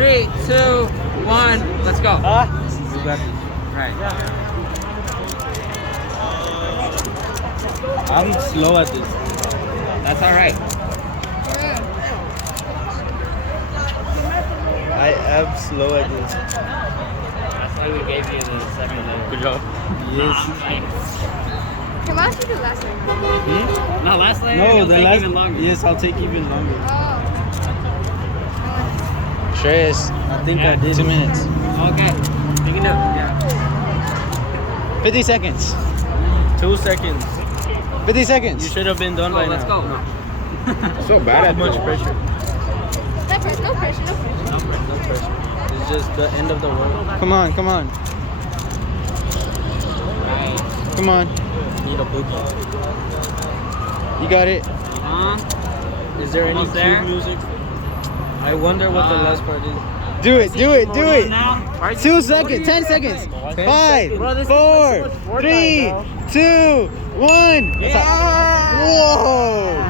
3, 2, 1. Let's go. You got this. Right. I'm slow at this. That's all right. I am slow at this. That's why we gave you the second letter. Good job. Yes. Can I do the last one? No, last layer. No, you'll the take last. even longer. Yes, I'll take even longer. Oh. Shreyas, I think I did 2 it. minutes. Okay. You can do it. Yeah. 50 seconds. 2 seconds. 50 You seconds. should have been done Go, by let's now. go. So bad at Too much pressure. No pressure, no pressure, no pressure. No pressure. It's just the end of the world. Come on, come on. Right. Come on. Need a boogie. You got it. Is there any Almost cue there. music? I wonder what the last part is. Do it, do it, do it. Now. 2 seconds, 10 seconds. 5, 4, 3, 2, 1. Yeah. Whoa.